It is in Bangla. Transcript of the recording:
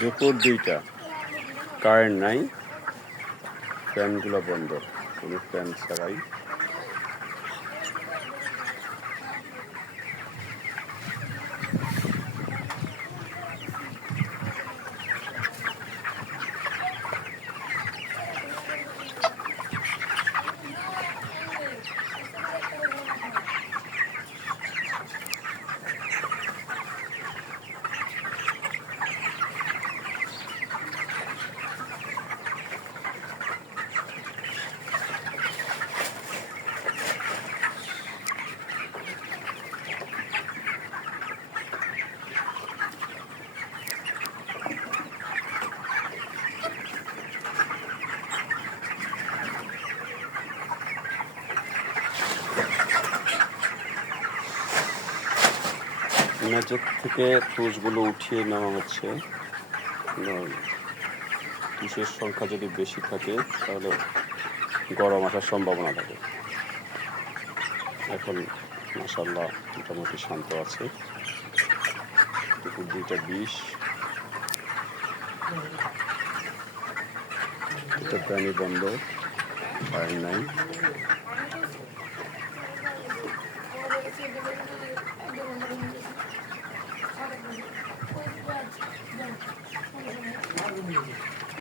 দুপুর 2টা, কারেন্ট নাই, ফ্যানগুলো বন্ধ, কোনো ফ্যান ছাড়াই। মেঝে থেকে তুষগুলো উঠিয়ে নেওয়া হচ্ছে। তুষের সংখ্যা যদি বেশি থাকে তাহলে গরম আসার সম্ভাবনা থাকে। এখন মাশাআল্লাহ মোটামুটি শান্ত আছে। দুপুর 2টা 20, এটা ফ্যানই বন্ধ, কারেন্ট নাই।